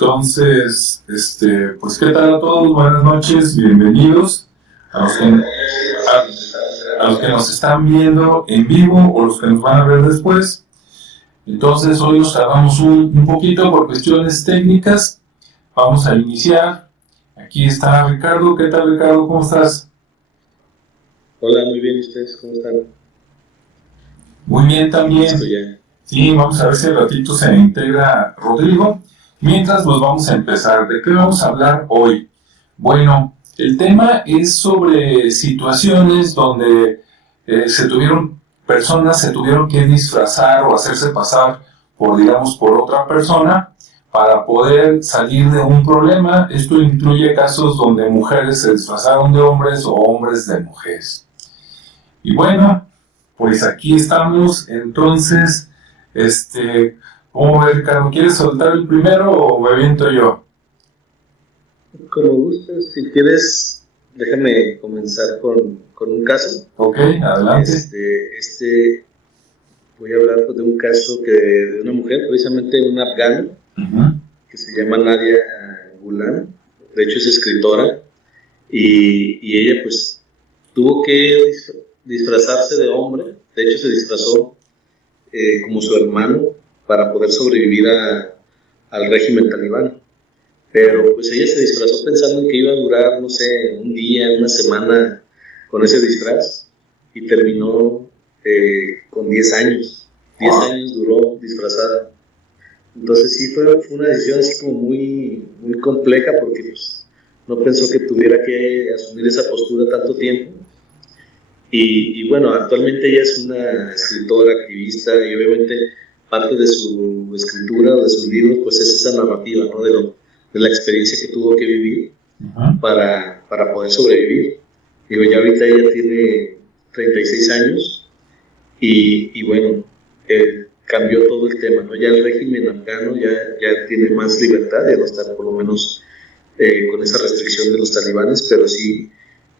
Entonces, pues ¿qué tal a todos? Buenas noches, bienvenidos a los que nos están viendo en vivo o los que nos van a ver después. Entonces, hoy nos tardamos un poquito por cuestiones técnicas. Vamos a iniciar. Aquí está Ricardo. ¿Qué tal, Ricardo? ¿Cómo estás? Hola, muy bien. ¿Ustedes cómo están? Muy bien también. Sí, vamos a ver si al ratito se integra Rodrigo. Mientras, pues vamos a empezar. ¿De qué vamos a hablar hoy? Bueno, el tema es sobre situaciones donde personas se tuvieron que disfrazar o hacerse pasar por otra persona para poder salir de un problema. Esto incluye casos donde mujeres se disfrazaron de hombres o hombres de mujeres. Y bueno, pues aquí estamos. Entonces, ¿cómo ves, Ricardo? ¿Quieres soltar el primero o me aviento yo? Como gustes, si quieres, déjame comenzar con un caso. Ok, adelante. Voy a hablar de un caso de una mujer, precisamente una afgana, que se llama Nadia Gulam. De hecho es escritora, y ella pues tuvo que disfrazarse de hombre. De hecho se disfrazó como su hermano para poder sobrevivir al régimen talibán. Pero pues ella se disfrazó pensando en que iba a durar, no sé, un día, una semana con ese disfraz, y terminó con 10 años. 10 años duró disfrazada. Entonces sí fue una decisión así como muy, muy compleja, porque pues, no pensó que tuviera que asumir esa postura tanto tiempo. Y bueno, actualmente ella es una escritora, activista, y obviamente parte de su escritura o de sus libros pues es esa narrativa, ¿no? De la experiencia que tuvo que vivir para poder sobrevivir. Digo, ya ahorita ella tiene 36 años y bueno, cambió todo el tema, ¿no? Ya el régimen afgano ya tiene más libertad, ya no está por lo menos con esa restricción de los talibanes, pero sí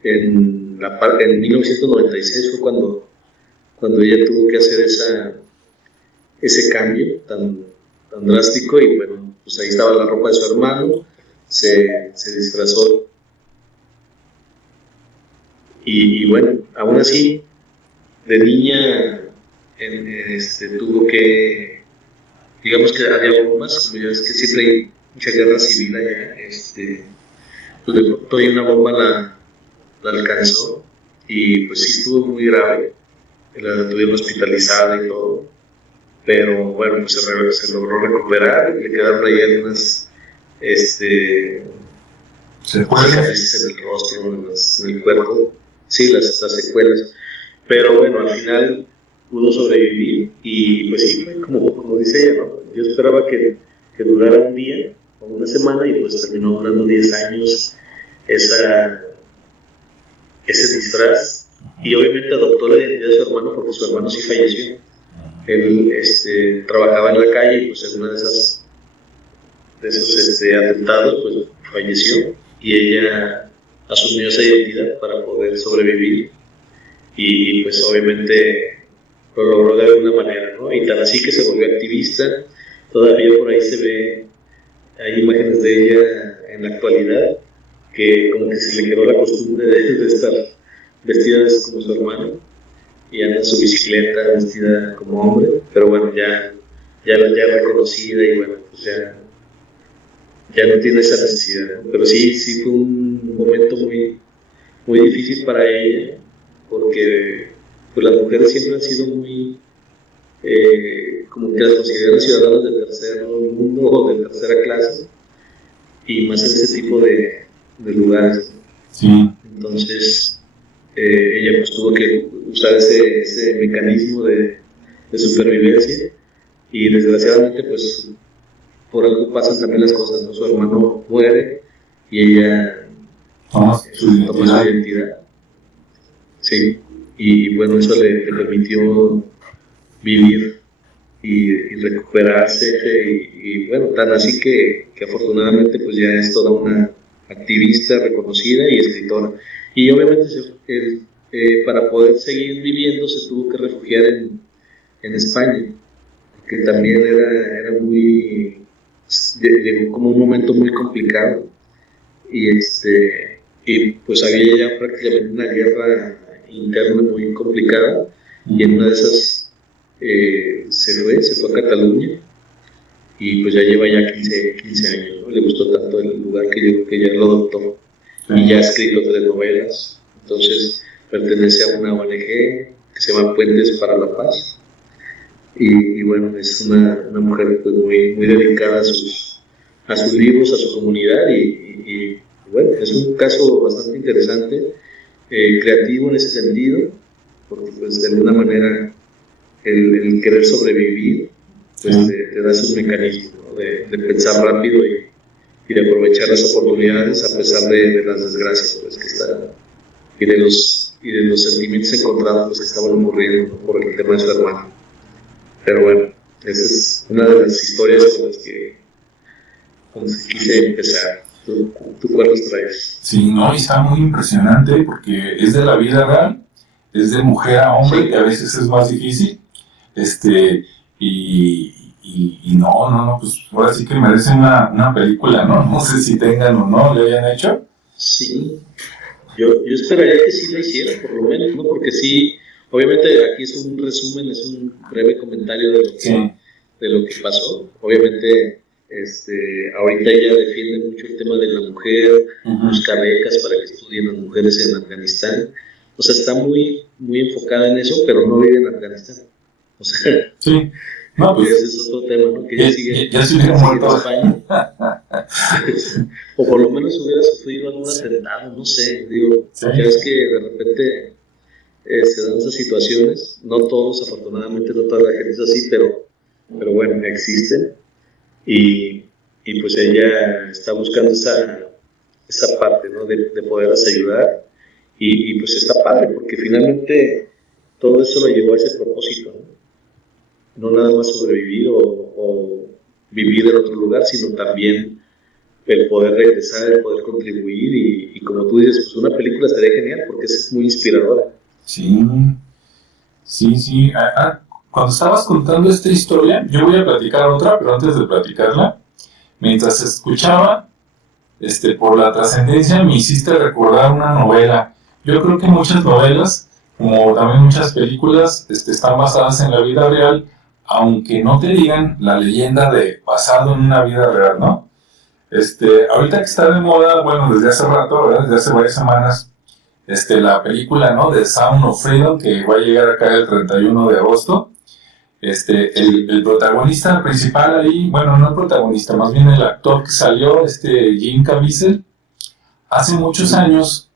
en 1996 fue cuando ella tuvo que hacer ese cambio tan drástico, y bueno, pues ahí estaba la ropa de su hermano, se disfrazó, y bueno, aún así de niña tuvo que, digamos que había bombas, como ya ves que siempre hay mucha guerra civil allá, pues de pronto hay una bomba la alcanzó, y pues sí estuvo muy grave, la tuvieron hospitalizada y todo, pero bueno, pues se logró recuperar, le quedaron ahí algunas cicatrices en el rostro, en el cuerpo, sí, las secuelas, pero bueno, al final pudo sobrevivir, y pues sí, como dice ella, ¿no? Yo esperaba que durara un día o una semana, y pues terminó durando 10 años ese disfraz, y obviamente adoptó la identidad de su hermano, porque su hermano sí falleció. Él trabajaba en la calle, y pues en una de esos atentados pues falleció, y ella asumió esa identidad para poder sobrevivir, y pues obviamente lo logró de alguna manera, ¿no? Y tan así que se volvió activista. Todavía por ahí hay imágenes de ella en la actualidad, que como que se le quedó la costumbre de estar vestida como su hermano, y anda en su bicicleta vestida como hombre, pero bueno, ya reconocida, y bueno, pues ya no tiene esa necesidad, ¿no? Pero sí fue un momento muy, muy difícil para ella, porque pues las mujeres siempre han sido muy, como que las consideran ciudadanas del tercer mundo o de tercera clase, y más en ese tipo de lugares. Sí. Entonces ella pues tuvo que usar ese mecanismo de supervivencia, y desgraciadamente pues por algo pasan también las cosas, ¿no? Su hermano muere y ella toma su identidad. Sí, y bueno, eso le permitió vivir y recuperarse, y bueno, tan así que afortunadamente pues ya es toda una activista reconocida y escritora. Y obviamente para poder seguir viviendo se tuvo que refugiar en España, que también era muy llegó como un momento muy complicado y pues había ya prácticamente una guerra interna muy complicada y en una de esas se fue a Cataluña y pues ya lleva ya 15 años, ¿no? Le gustó tanto el lugar que ya lo adoptó y ya ha escrito 3 novelas. Entonces pertenece a una ONG que se llama Puentes para la Paz y bueno, es una mujer pues muy dedicada a sus libros, a su comunidad y bueno, es un caso bastante interesante, creativo en ese sentido, porque pues de alguna manera el querer sobrevivir pues te da esos mecanismos, ¿no? de pensar rápido y de aprovechar las oportunidades a pesar de las desgracias pues, que están y de los sentimientos encontrados pues, que estaban ocurriendo, ¿no? Por el tema de su hermano. Pero bueno, esa es una de las historias con las que quise empezar. ¿Tú cuáles traes? Sí, no, y está muy impresionante porque es de la vida real, es de mujer a hombre, sí, que a veces es más difícil, y no, pues ahora sí que merece una película, ¿no? No sé si tengan o no, le hayan hecho. Sí, yo esperaría que sí la hicieran, por lo menos, ¿no? Porque sí, obviamente aquí es un resumen, es un breve comentario de lo que pasó. Obviamente, ahorita ella defiende mucho el tema de la mujer, busca becas para que estudien las mujeres en Afganistán. O sea, está muy enfocada en eso, pero no vive en Afganistán. O sea, sí. No, pues, ese es otro tema, ¿no? Que ella sigue en España. O por lo menos hubiera sufrido algún atentado, no sé. Digo, ya es que de repente se dan esas situaciones. No todos, afortunadamente, no toda la gente es así, pero bueno, existen. Y pues ella está buscando esa parte, ¿no? De poderlas ayudar. Y pues está padre, porque finalmente todo eso lo llevó a ese propósito, ¿no? No nada más sobrevivir o vivir en otro lugar, sino también el poder regresar, el poder contribuir y como tú dices, pues una película estaría genial porque es muy inspiradora. Sí. Cuando estabas contando esta historia, yo voy a platicar otra, pero antes de platicarla, mientras escuchaba, por la trascendencia me hiciste recordar una novela. Yo creo que muchas novelas, como también muchas películas, están basadas en la vida real, aunque no te digan la leyenda de basado en una vida real, ¿no? Ahorita que está de moda, bueno, desde hace rato, ¿verdad? Desde hace varias semanas, la película, ¿no? De Sound of Freedom, que va a llegar acá el 31 de agosto. El protagonista principal ahí, bueno, no el protagonista, más bien el actor que salió, Jim Caviezel, hace muchos años,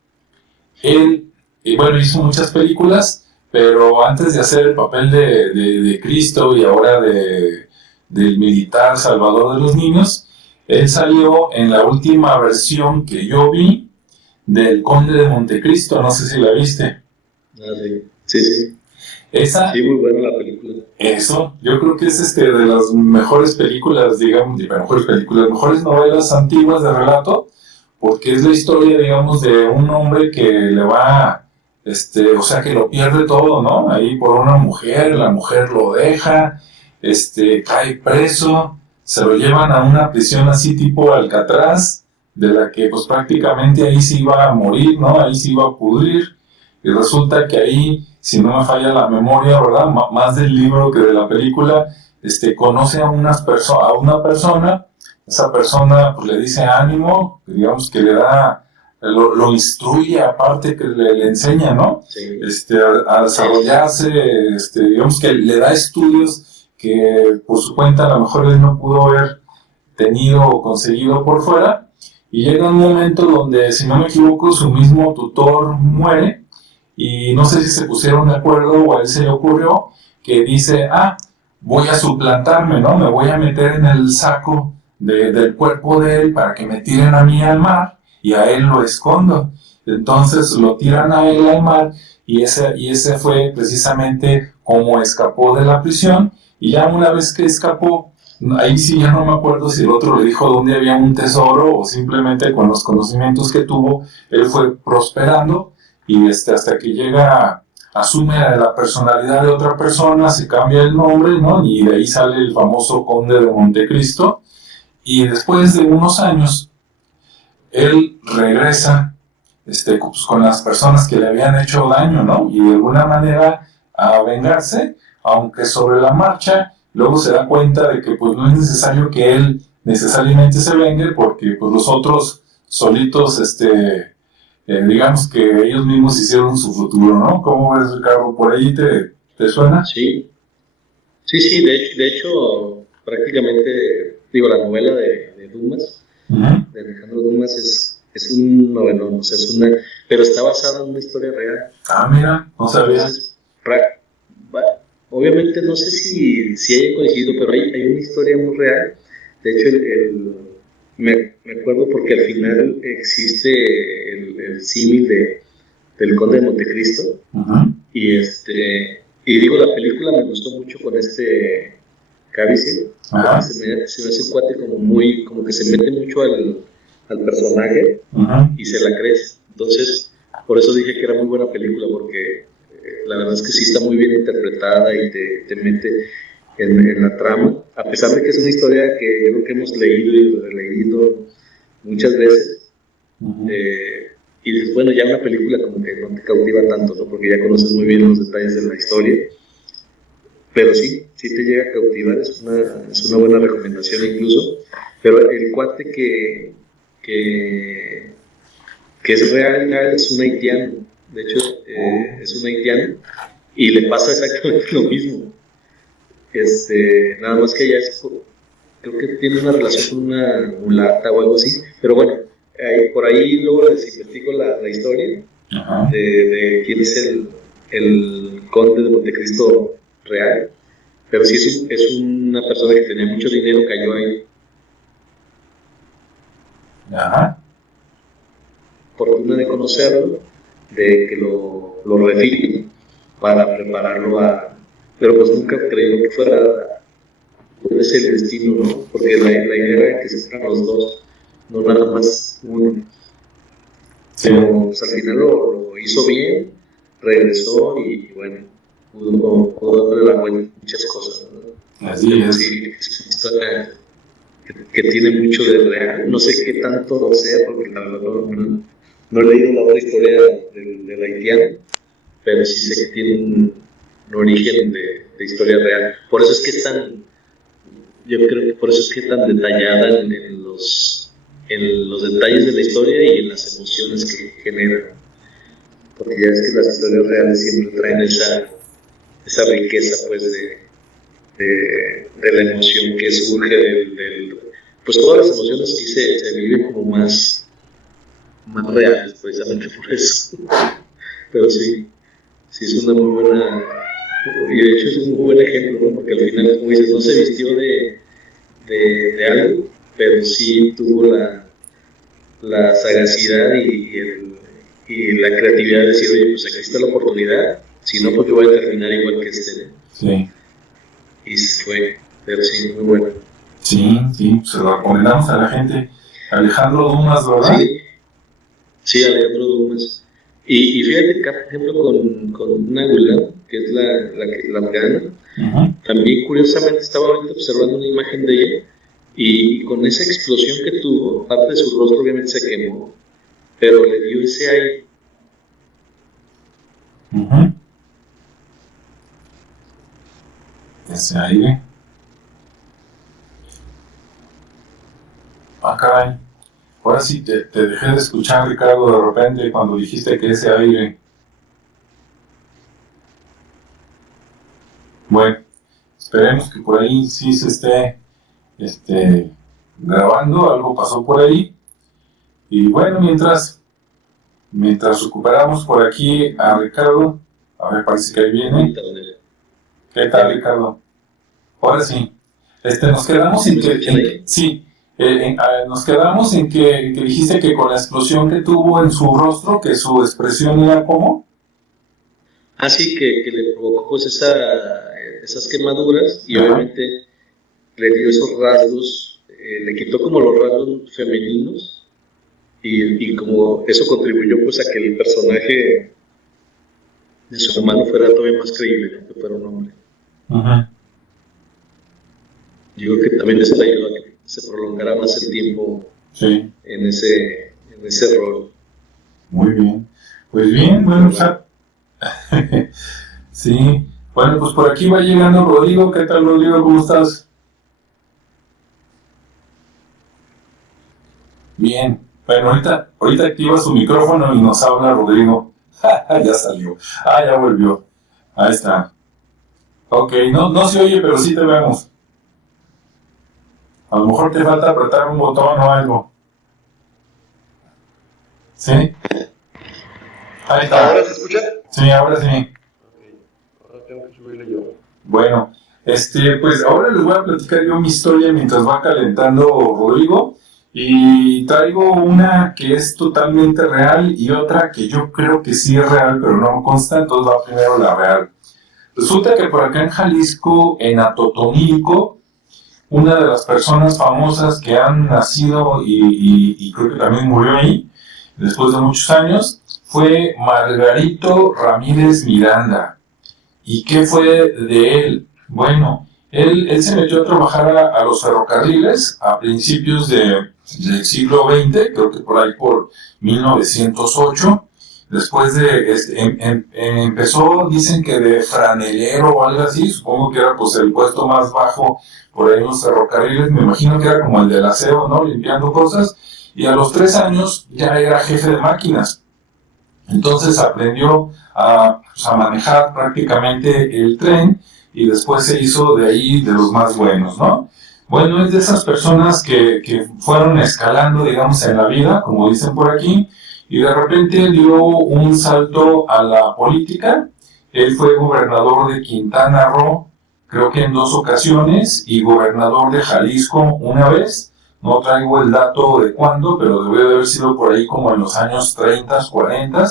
él, hizo muchas películas, pero antes de hacer el papel de Cristo y ahora del militar salvador de los niños, él salió en la última versión que yo vi del Conde de Montecristo, no sé si la viste. Sí. Esa, sí, muy buena la película. Eso, yo creo que es de las mejores películas, digamos, mejores novelas antiguas de relato, porque es la historia, digamos, de un hombre que le va, o sea, que lo pierde todo, ¿no? Ahí por una mujer, la mujer lo deja, cae preso, se lo llevan a una prisión así tipo Alcatraz, de la que pues prácticamente ahí se iba a morir, ¿no? Ahí se iba a pudrir, y resulta que ahí, si no me falla la memoria, ¿verdad? Más del libro que de la película, conoce a una persona, esa persona pues le dice ánimo, digamos que le da, lo instruye, aparte que le enseña, ¿no? Sí. A desarrollarse, digamos que le da estudios que por su cuenta a lo mejor él no pudo haber tenido o conseguido por fuera, y llega un momento donde, si no me equivoco, su mismo tutor muere, y no sé si se pusieron de acuerdo o a él se le ocurrió que dice, voy a suplantarme, ¿no? Me voy a meter en el saco del cuerpo de él para que me tiren a mí al mar y a él lo escondo. Entonces lo tiran a él al mar y ese fue precisamente como escapó de la prisión, y ya una vez que escapó, ahí sí ya no me acuerdo si el otro le dijo dónde había un tesoro o simplemente con los conocimientos que tuvo, él fue prosperando. Y hasta que llega, asume la personalidad de otra persona, se cambia el nombre, ¿no? Y de ahí sale el famoso Conde de Montecristo. y después de unos años, él regresa pues, con las personas que le habían hecho daño, ¿no? Y de alguna manera a vengarse, aunque sobre la marcha, luego se da cuenta de que pues no es necesario que él necesariamente se vengue, porque pues los otros solitos, digamos que ellos mismos hicieron su futuro, ¿no? ¿Cómo ves, Ricardo? ¿Por ahí te suena? Sí, sí, de hecho, prácticamente, digo, la novela de Dumas, de Alejandro Dumas, es un novelón, o sea, pero está basada en una historia real. Ah, mira, no sabía. Entonces, obviamente no sé si haya coincidido, pero hay una historia muy real. De hecho, me acuerdo porque al final existe el símil del Conde de Montecristo. Y digo, la película me gustó mucho con Caviezel. Se me hace un cuate como que se mete mucho al personaje y se la crees. Entonces, por eso dije que era muy buena película, porque la verdad es que sí está muy bien interpretada y te mete en la trama, a pesar de que es una historia que yo creo que hemos leído y releído muchas veces. Y dices, bueno, ya una película como que no te cautiva tanto, ¿no? Porque ya conoces muy bien los detalles de la historia, pero sí te llega a cautivar, es una buena recomendación incluso. Pero el cuate que es real es un haitiano, de hecho es un haitiano, y le pasa exactamente lo mismo. Nada más que ella creo que tiene una relación con una mulata o algo así, pero bueno, por ahí luego les investigo la historia de quién es el conde de Montecristo real, pero sí es una persona que tenía mucho dinero, cayó ahí. Fortuna de conocerlo, de que lo refirmen para prepararlo pero pues nunca creyó que puede ser el destino, ¿no? Porque la idea era que se fueran los dos, no nada más uno. Pero pues, al final lo hizo bien, regresó y bueno, pudo darle la vuelta a muchas cosas, ¿no? Así es. Sí, es una historia que tiene mucho de real. No sé qué tanto lo sea, porque la verdad no he leído la otra historia del haitiano, pero sí sé que tiene un origen de historia real. Por eso es que yo creo que por eso es que es tan detallada en los detalles de la historia y en las emociones que genera. Porque ya es que las historias reales siempre traen esa riqueza, pues, de la emoción que surge pues todas las emociones sí se viven como más reales, precisamente por eso. Pero sí es una muy buena, y de hecho es un muy buen ejemplo, ¿no? Porque al final, como dices, no se vistió de algo, pero sí tuvo la sagacidad y la creatividad de decir, oye, pues aquí está la oportunidad, si no, porque voy a terminar igual que este. Sí. Y se fue, pero sí, muy bueno. Sí, se lo recomendamos a la gente. Alejandro Dumas, ¿verdad? Sí, Alejandro Dumas. Y fíjate que, por ejemplo, con Naguilá, que es la afgana, también curiosamente estaba ahorita observando una imagen de ella, y con esa explosión que tuvo, parte de su rostro obviamente se quemó, pero le dio ese aire. Ese aire. Ah, caray. Ahora sí te dejé de escuchar, Ricardo, de repente cuando dijiste que ese aire. Bueno, esperemos que por ahí sí se esté grabando, algo pasó por ahí. Y bueno, mientras recuperamos por aquí a Ricardo, a ver, parece que ahí viene. ¿Qué tal, Ricardo? Ahora sí. Nos quedamos en que sí. Nos quedamos en que dijiste que con la explosión que tuvo en su rostro, que su expresión era ¿cómo? Sí, que le provocó pues esas quemaduras y obviamente le dio esos rasgos, le quitó como los rasgos femeninos y como eso contribuyó pues a que el personaje de su hermano fuera todavía más creíble, ¿no? Que fuera un hombre. Yo creo que también eso le ayudó a que se prolongara más el tiempo sí. en ese rol. Muy bien. Pues bien, bueno, o sea, sí. Bueno, pues por aquí va llegando Rodrigo. ¿Qué tal, Rodrigo? ¿Cómo estás? Bien. Bueno, ahorita activa su micrófono y nos habla Rodrigo. Ya salió. Ya volvió. Ahí está. Ok, no se oye, pero sí te vemos. A lo mejor te falta apretar un botón o algo. ¿Sí? Ahí está. ¿Ahora se escucha? Sí, ahora sí. Okay. Ahora tengo que subirle yo. Bueno, pues ahora les voy a platicar yo mi historia mientras va calentando Rodrigo. Y traigo una que es totalmente real y otra que yo creo que sí es real, pero no consta, entonces va primero la real. Resulta que por acá en Jalisco, en Atotonilco, una de las personas famosas que han nacido y creo que también murió ahí, después de muchos años, fue Margarito Ramírez Miranda. ¿Y qué fue de él? Bueno, él se metió a trabajar a los ferrocarriles a principios del siglo XX, creo que por ahí por 1908. Después empezó, dicen que de franelero o algo así, supongo que era pues el puesto más bajo por ahí en los ferrocarriles, me imagino que era como el del aseo, ¿no? Limpiando cosas, y a los 3 años ya era jefe de máquinas. Entonces aprendió a manejar prácticamente el tren y después se hizo de ahí de los más buenos, ¿no? Bueno, es de esas personas que fueron escalando, digamos, en la vida, como dicen por aquí, y de repente dio un salto a la política. Él fue gobernador de Quintana Roo, creo que en 2 ocasiones, y gobernador de Jalisco una vez. No traigo el dato de cuándo, pero debe de haber sido por ahí como en los años 30, 40.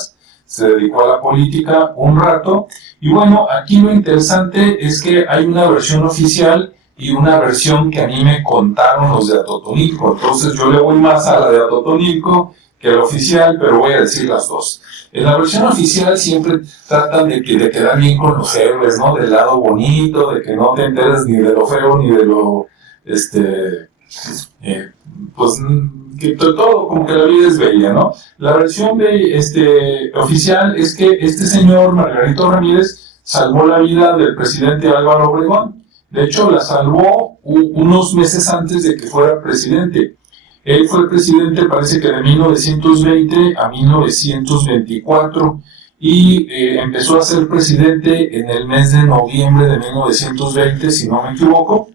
Se dedicó a la política un rato. Y bueno, aquí lo interesante es que hay una versión oficial y una versión que a mí me contaron los de Atotonilco. Entonces yo le voy más a la de Atotonilco que a la oficial, pero voy a decir las dos. En la versión oficial siempre tratan de quedar bien con los héroes, ¿no? Del lado bonito, de que no te enteres ni de lo feo ni de lo, pues, que todo, como que la vida es bella, ¿no? La versión oficial es que este señor, Margarito Ramírez, salvó la vida del presidente Álvaro Obregón. De hecho, la salvó unos meses antes de que fuera presidente. Él fue presidente, parece que de 1920 a 1924, y empezó a ser presidente en el mes de noviembre de 1920, si no me equivoco.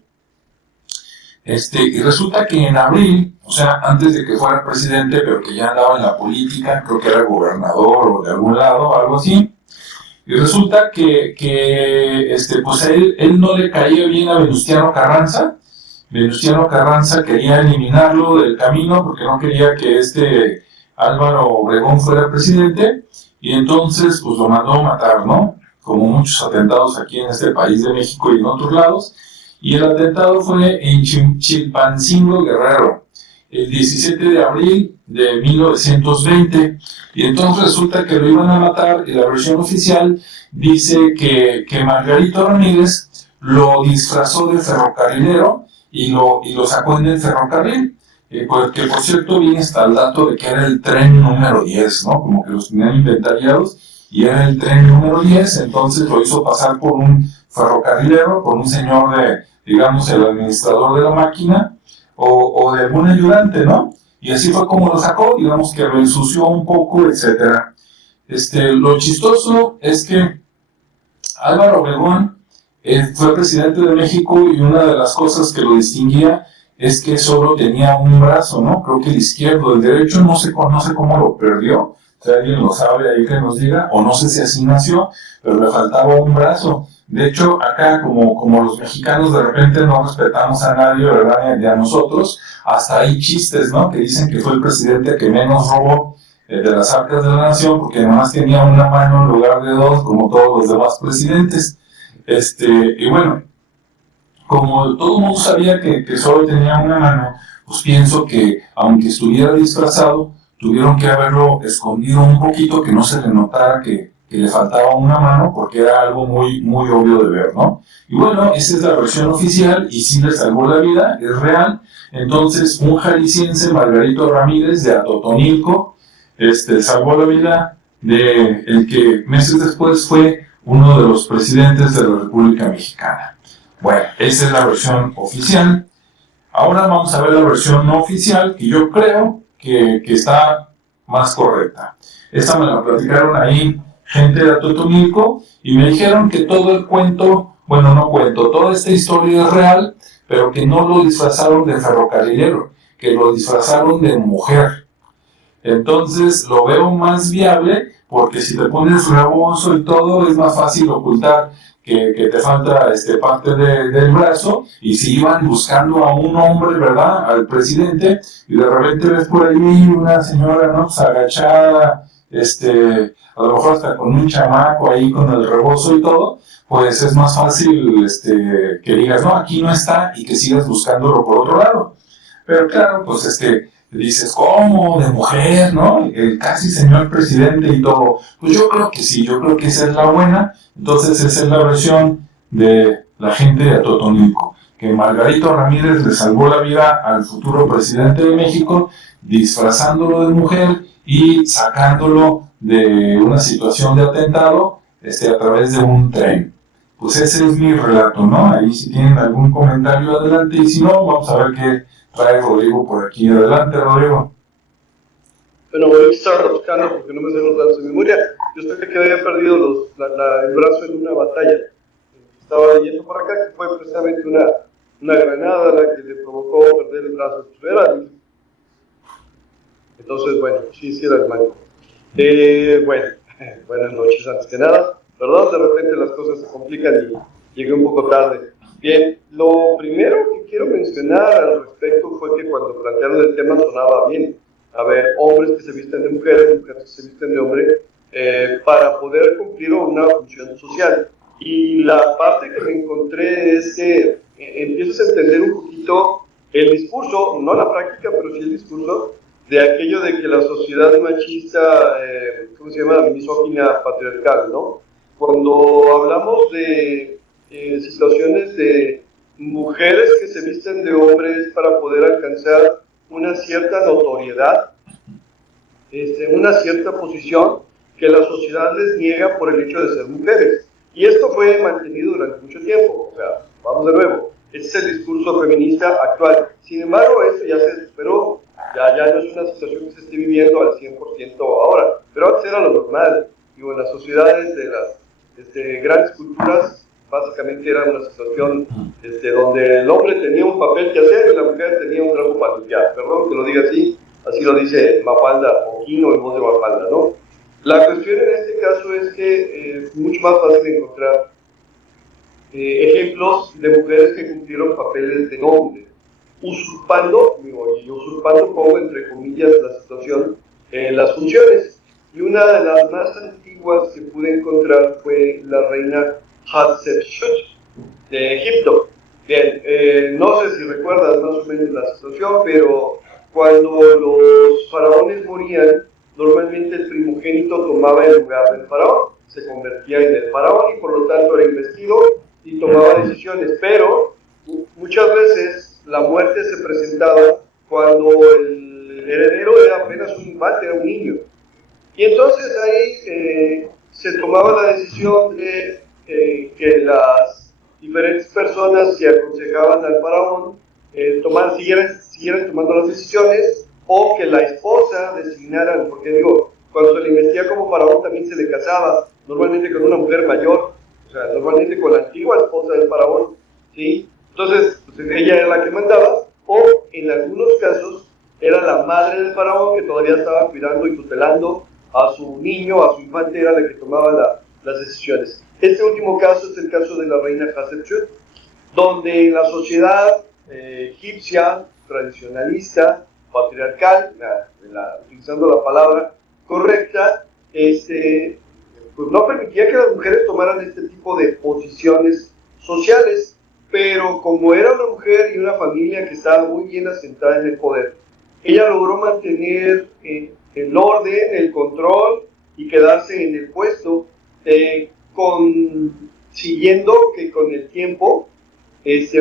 Y resulta que en abril, o sea, antes de que fuera presidente, pero que ya andaba en la política, creo que era gobernador o de algún lado, algo así, y resulta que pues a él no le caía bien a Venustiano Carranza. Venustiano Carranza quería eliminarlo del camino porque no quería que Álvaro Obregón fuera presidente, y entonces pues lo mandó a matar, ¿no? Como muchos atentados aquí en este país de México y en otros lados. Y el atentado fue en Chilpancingo, Guerrero, el 17 de abril de 1920, y entonces resulta que lo iban a matar, y la versión oficial dice que Margarito Ramírez lo disfrazó de ferrocarrilero y lo sacó en el ferrocarril, que por cierto viene hasta el dato de que era el tren número 10, ¿no? Como que los tenían inventariados y era el tren número 10, entonces lo hizo pasar por un ferrocarrilero, por un señor digamos, el administrador de la máquina o de algún ayudante, ¿no? Y así fue como lo sacó, digamos que lo ensució un poco, etc. Lo chistoso es que Álvaro Obregón fue presidente de México, y una de las cosas que lo distinguía es que solo tenía un brazo, ¿no? Creo que el izquierdo, el derecho no sé cómo lo perdió. Si alguien lo sabe ahí que nos diga, o no sé si así nació, pero le faltaba un brazo. De hecho, acá como los mexicanos de repente no respetamos a nadie, ¿verdad? Ni a nosotros, hasta hay chistes, ¿no? Que dicen que fue el presidente que menos robó de las arcas de la nación, porque además tenía una mano en lugar de 2, como todos los demás presidentes. Y bueno, como todo el mundo sabía que solo tenía una mano, pues pienso que aunque estuviera disfrazado, tuvieron que haberlo escondido un poquito, que no se le notara que que le faltaba una mano porque era algo muy, muy obvio de ver, ¿no? Y bueno, esa es la versión oficial y sí le salvó la vida, es real. Entonces, un jalisciense, Margarito Ramírez, de Atotonilco, salvó la vida de el que meses después fue uno de los presidentes de la República Mexicana. Bueno, esa es la versión oficial. Ahora vamos a ver la versión no oficial, que yo creo que está más correcta. Esta me la platicaron ahí gente de Atotonilco y me dijeron que todo el cuento, bueno, no cuento, toda esta historia es real, pero que no lo disfrazaron de ferrocarrilero, que lo disfrazaron de mujer. Entonces lo veo más viable porque si te pones rebozo y todo es más fácil ocultar que te falta parte del brazo, y si iban buscando a un hombre, ¿verdad?, al presidente, y de repente ves por ahí una señora, ¿no?, pues agachada, a lo mejor hasta con un chamaco ahí con el rebozo y todo, pues es más fácil que digas, no, aquí no está, y que sigas buscándolo por otro lado. Pero claro, pues dices, ¿cómo? De mujer, ¿no? El casi señor presidente y todo. Pues yo creo que sí, yo creo que esa es la buena. Entonces esa es la versión de la gente de Atotonilco, que Margarito Ramírez le salvó la vida al futuro presidente de México, disfrazándolo de mujer y sacándolo de una situación de atentado a través de un tren. Pues ese es mi relato, ¿no? Ahí si tienen algún comentario, adelante, y si no, vamos a ver qué trae Rodrigo por aquí. Adelante, Rodrigo. Bueno, hoy estaba buscando porque no me sé los datos de memoria. Yo sé que había perdido el brazo en una batalla. Estaba leyendo por acá que fue precisamente una granada la que le provocó perder el brazo. Entonces, bueno, sí era el manco. Bueno, buenas noches antes que nada. Perdón, de repente las cosas se complican y llegué un poco tarde. Bien, lo primero que quiero mencionar al respecto fue que cuando plantearon el tema sonaba bien. A ver, hombres que se visten de mujeres, mujeres que se visten de hombre, para poder cumplir una función social. Y la parte que me encontré es que empiezas a entender un poquito el discurso, no la práctica, pero sí el discurso, de aquello de que la sociedad machista, ¿cómo se llama? Misógina patriarcal, ¿no? Cuando hablamos de situaciones de mujeres que se visten de hombres para poder alcanzar una cierta notoriedad, una cierta posición que la sociedad les niega por el hecho de ser mujeres. Y esto fue mantenido durante mucho tiempo. O sea, vamos de nuevo, este es el discurso feminista actual. Sin embargo, esto ya se superó, ya no es una situación que se esté viviendo al 100% ahora, pero antes era lo normal. Digo, en las sociedades de las grandes culturas, básicamente era una situación donde el hombre tenía un papel que hacer y la mujer tenía un trabajo para limpiar. Perdón que lo diga así lo dice Mafalda o Quino en voz de Mafalda, ¿no? La cuestión en este caso es que es mucho más fácil encontrar ejemplos de mujeres que cumplieron papeles de hombre, usurpando pongo entre comillas la situación, las funciones. Y una de las más antiguas que pude encontrar fue la reina Hatshepsut de Egipto. Bien, no sé si recuerdas más o menos la situación, pero cuando los faraones morían, normalmente el primogénito tomaba el lugar del faraón, se convertía en el faraón y por lo tanto era investido y tomaba decisiones, pero muchas veces la muerte se presentaba cuando el heredero era apenas un infante, era un niño. Y entonces ahí se tomaba la decisión de que las diferentes personas que aconsejaban al faraón siguieran tomando las decisiones, o que la esposa designara, porque digo, cuando se le investiga como faraón también se le casaba, normalmente con una mujer mayor, o sea, normalmente con la antigua esposa del faraón, ¿sí? Entonces, pues, ella era la que mandaba, o en algunos casos era la madre del faraón que todavía estaba cuidando y tutelando a su niño, a su infante, era la que tomaba las decisiones. Este último caso es el caso de la reina Hatshepsut, donde la sociedad egipcia, tradicionalista, patriarcal, utilizando la palabra correcta, pues no permitía que las mujeres tomaran este tipo de posiciones sociales, pero como era una mujer y una familia que estaba muy bien asentada en el poder, ella logró mantener el orden, el control y quedarse en el puesto siguiendo que con el tiempo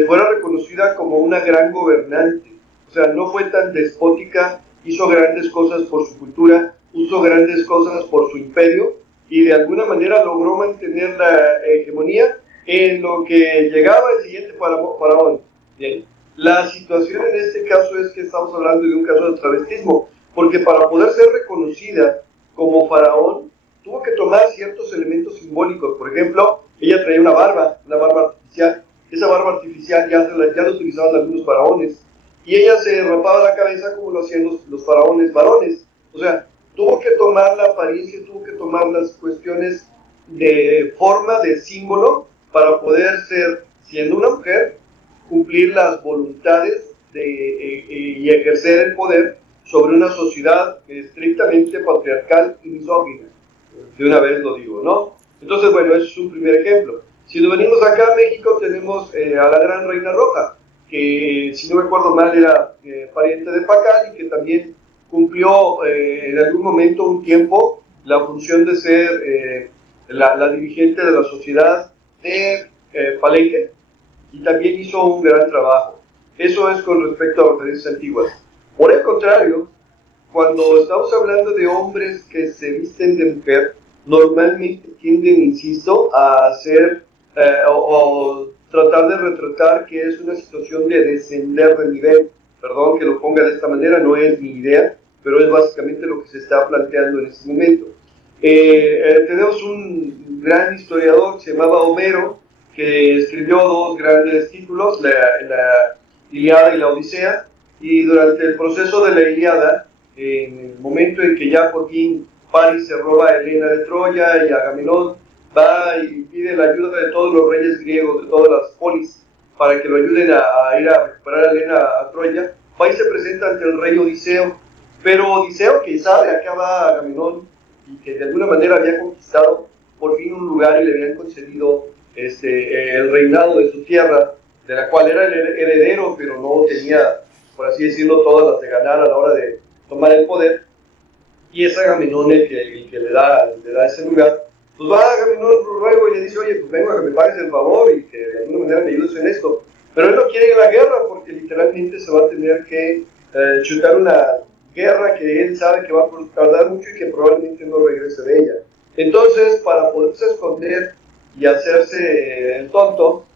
fuera reconocida como una gran gobernante. O sea, no fue tan despótica, hizo grandes cosas por su cultura, hizo grandes cosas por su imperio, y de alguna manera logró mantener la hegemonía en lo que llegaba el siguiente faraón. Bien. La situación en este caso es que estamos hablando de un caso de travestismo, porque para poder ser reconocida como faraón, tuvo que tomar ciertos elementos simbólicos. Por ejemplo, ella traía una barba artificial. Esa barba artificial ya la utilizaban algunos faraones, y ella se rapaba la cabeza como lo hacían los faraones varones. O sea, tuvo que tomar la apariencia, tuvo que tomar las cuestiones de forma, de símbolo, para poder ser, siendo una mujer, cumplir las voluntades y ejercer el poder sobre una sociedad estrictamente patriarcal y misógina. De una vez lo digo, ¿no? Entonces, bueno, ese es un primer ejemplo. Si nos venimos acá a México, tenemos a la Gran Reina Roja, que si no me acuerdo mal era pariente de Pacal, y que también cumplió en algún momento, un tiempo, la función de ser la dirigente de la sociedad de Palenque, y también hizo un gran trabajo. Eso es con respecto a referencias antiguas. Por el contrario, cuando estamos hablando de hombres que se visten de mujer, normalmente tienden, insisto, a hacer o tratar de retratar que es una situación de descender de nivel. Perdón que lo ponga de esta manera, no es mi idea, pero es básicamente lo que se está planteando en este momento. Tenemos un gran historiador que se llamaba Homero, que escribió dos grandes títulos, la Ilíada y la Odisea, y durante el proceso de la Ilíada, en el momento en que ya por fin Paris se roba a Helena de Troya, y Agamenón va y pide la ayuda de todos los reyes griegos, de todas las polis, para que lo ayuden a ir a recuperar a Helena a Troya, va y se presenta ante el rey Odiseo. Pero Odiseo, que sabe a qué va Agamenón, y que de alguna manera había conquistado por fin un lugar y le habían concedido el reinado de su tierra, de la cual era el heredero, pero no tenía, por así decirlo, todas las de ganar a la hora de tomar el poder, y es Agamenón el que le da ese lugar. Pues va Agamenón luego y le dice: oye, pues vengo a que me pagues el favor y que de alguna manera me ayudes en esto. Pero él no quiere la guerra, porque literalmente se va a tener que chutar una guerra que él sabe que va a tardar mucho y que probablemente no regrese de ella. Entonces, para poderse esconder y hacerse el tonto,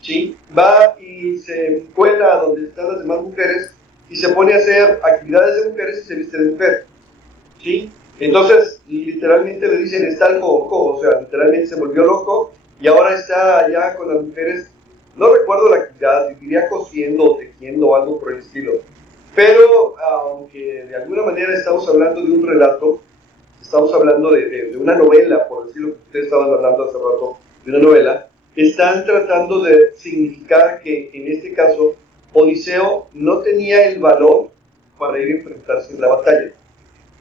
¿sí?, va y se cuela donde están las demás mujeres y se pone a hacer actividades de mujeres y se viste de mujer, ¿sí? Entonces, literalmente le dicen: está loco, o sea, literalmente se volvió loco, y ahora está allá con las mujeres. No recuerdo la actividad, diría cosiendo o tejiendo o algo por el estilo. Pero, aunque de alguna manera estamos hablando de un relato, estamos hablando de una novela, por decir lo que ustedes estaban hablando hace rato, de una novela, están tratando de significar que, en este caso, Odiseo no tenía el valor para ir a enfrentarse en la batalla,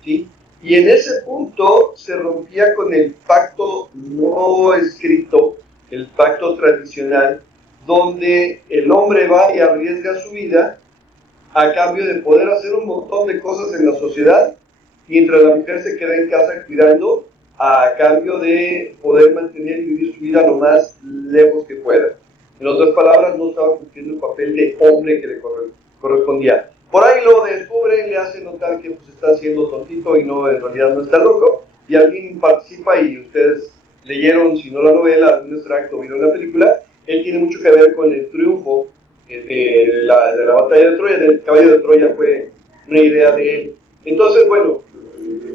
¿sí? Y en ese punto se rompía con el pacto no escrito, el pacto tradicional, donde el hombre va y arriesga su vida a cambio de poder hacer un montón de cosas en la sociedad, mientras la mujer se queda en casa cuidando, a cambio de poder mantener y vivir su vida lo más lejos que pueda. En otras palabras, no estaba cumpliendo el papel de hombre que le correspondía. Por ahí lo descubre, le hace notar que pues, está siendo tontito y no, en realidad no está loco, y alguien participa, y ustedes leyeron, si no la novela, algún extracto o vieron la película. Él tiene mucho que ver con el triunfo de la batalla de Troya. Del caballo de Troya fue una idea de él. Entonces, bueno,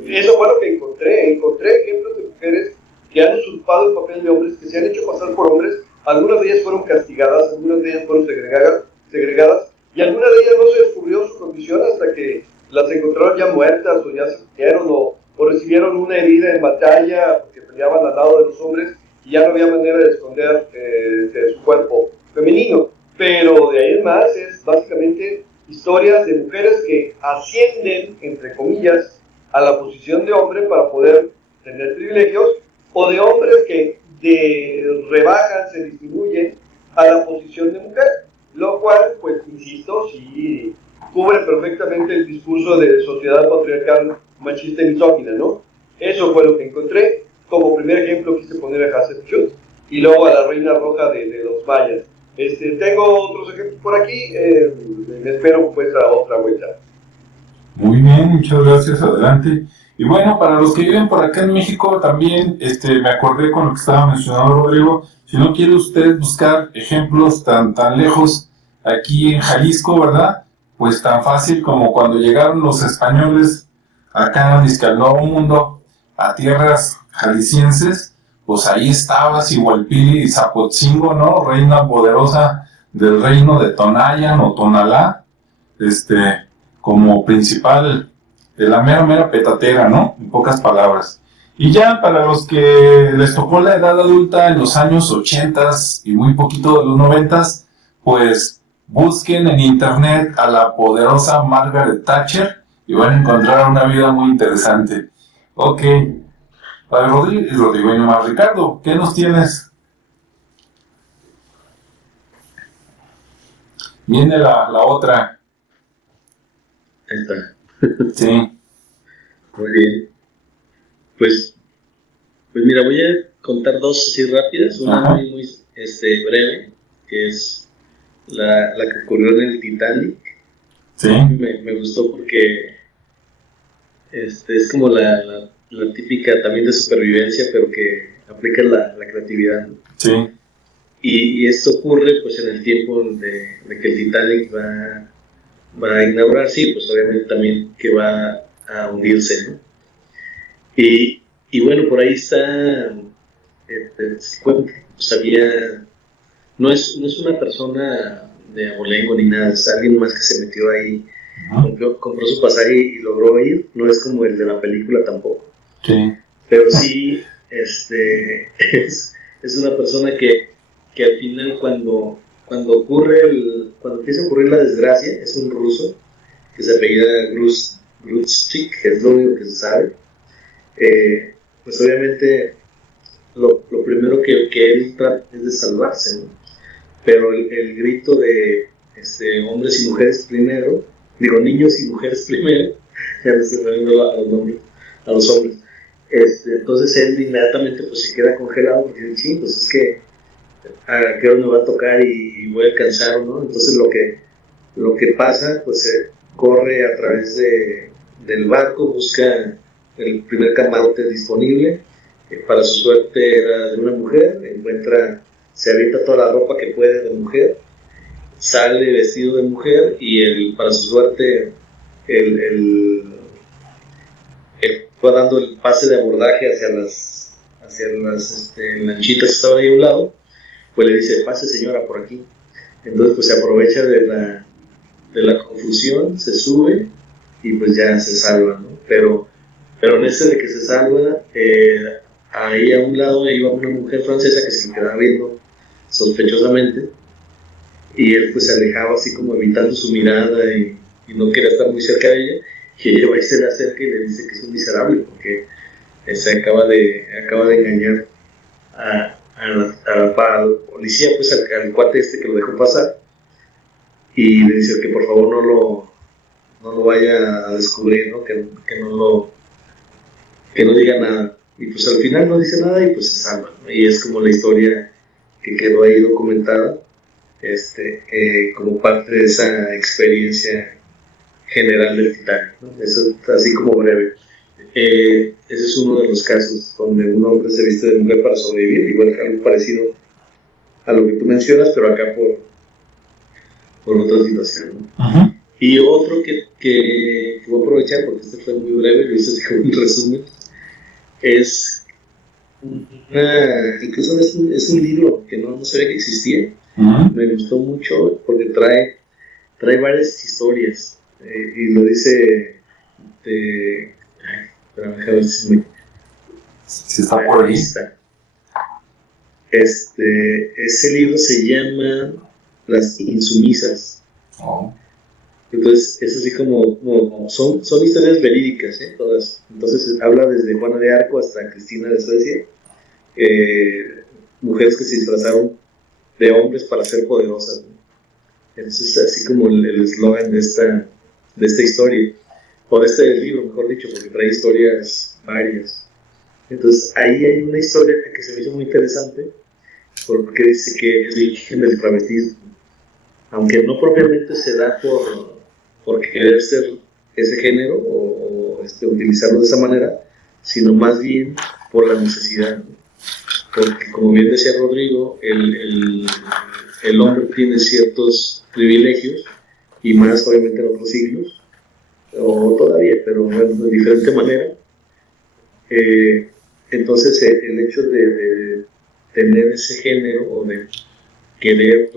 eso fue lo que encontré. Encontré ejemplos de mujeres que han usurpado el papel de hombres, que se han hecho pasar por hombres. Algunas de ellas fueron castigadas, algunas de ellas fueron segregadas, y algunas de ellas no se descubrió su condición hasta que las encontraron ya muertas, o ya se murieron, o recibieron una herida en batalla, porque peleaban al lado de los hombres, y ya no había manera de esconder de su cuerpo femenino. Pero de ahí en más es básicamente historias de mujeres que ascienden, entre comillas, a la posición de hombre para poder tener privilegios, o de hombres que rebajan, se disminuyen a la posición de mujer, lo cual, pues, insisto, sí cubre perfectamente el discurso de sociedad patriarcal, machista y misógina, ¿no? Eso fue lo que encontré. como primer ejemplo quise poner a Hatshepsut y luego a la reina roja de los mayas. Tengo otros ejemplos por aquí, me espero pues a otra vuelta. Muy bien, muchas gracias, adelante. Y bueno, para los que viven por acá en México también, me acordé con lo que estaba mencionando Rodrigo, si no quiere usted buscar ejemplos tan lejos aquí en Jalisco, ¿verdad? Pues tan fácil como cuando llegaron los españoles acá al Nuevo Mundo, a tierras jaliscienses, pues ahí estaba Zihualpili y Zapotzingo, ¿no? Reina poderosa del reino de Tonayan o Tonalá, como principal de la mera petatera, ¿no? En pocas palabras. Y ya para los que les tocó la edad adulta en los años 80 y muy poquito de los 90, pues busquen en internet a la poderosa Margaret Thatcher y van a encontrar una vida muy interesante. Ok, para Rodrigo y más Ricardo, ¿qué nos tienes? Viene la otra. Ahí está. Sí. Muy bien. Pues mira, voy a contar dos así rápidas. Una muy breve, que es la que ocurrió en el Titanic. Sí. Me gustó porque es como la típica también de supervivencia, pero que aplica la creatividad, ¿no? Sí. Y esto ocurre pues en el tiempo de que el Titanic va a inaugurar, sí, pues obviamente también que va a hundirse, ¿no? Y bueno, por ahí está, pues había, no es una persona de abolengo ni nada, es alguien más que se metió ahí, compró su pasaje y logró ir, no es como el de la película tampoco. Sí. Pero sí, es una persona que al final cuando empieza a ocurrir la desgracia, es un ruso que se apellida Gruzchik, que es lo único que se sabe. Pues obviamente lo primero que él trata es de salvarse, ¿no? Pero el grito de hombres y mujeres primero, digo niños y mujeres primero, ya me estoy refiriendo a los hombres. Entonces él inmediatamente pues se queda congelado porque dice, sí, pues es que a qué hora me va a tocar y voy a alcanzar, ¿no? Entonces lo que pasa, pues corre a través del barco, busca el primer camarote disponible, para su suerte era de una mujer, se avienta toda la ropa que puede de mujer, sale vestido de mujer y para su suerte él fue dando el pase de abordaje hacia las lanchitas que estaban ahí a un lado, pues le dice, pase señora por aquí. Entonces pues se aprovecha de la confusión, se sube y pues ya se salva, ¿no? Pero en ese de que se salva, ahí a un lado iba una mujer francesa que se quedaba viendo sospechosamente y él pues se alejaba así como evitando su mirada y no quería estar muy cerca de ella, y ella va y se le acerca y le dice que es un miserable porque se acaba de engañar a la policía, pues al cuate que lo dejó pasar, y le dice que por favor no lo vaya a descubrir, ¿no? Que no diga nada. Y pues al final no dice nada y pues se salva, ¿no? Y es como la historia que quedó ahí documentada, como parte de esa experiencia general del Titanic, ¿no? Eso así como breve. Ese es uno de los casos donde un hombre se viste de mujer para sobrevivir, igual que algo parecido a lo que tú mencionas, pero acá por otra situación, ¿no? Uh-huh. Y otro que voy a aprovechar, porque este fue muy breve, lo hice así como un resumen, incluso es un libro que no sabía que existía. Uh-huh. Me gustó mucho porque trae varias historias, y lo dice déjame ver si está por ahí. Ese libro se llama Las Insumisas. Oh. Entonces es así como son historias verídicas, todas. Entonces habla desde Juana de Arco hasta Cristina de Suecia, mujeres que se disfrazaron de hombres para ser poderosas, ¿no? Entonces así como el eslogan de esta historia, o de este libro, mejor dicho, porque trae historias varias. Entonces ahí hay una historia que se me hizo muy interesante, porque dice que es el origen del travestismo, aunque no propiamente se da por querer ser ese género o utilizarlo de esa manera, sino más bien por la necesidad, ¿no? Porque como bien decía Rodrigo, el hombre tiene ciertos privilegios, y más obviamente en otros siglos, o todavía, pero bueno, de diferente manera. Entonces el hecho de tener ese género o de querer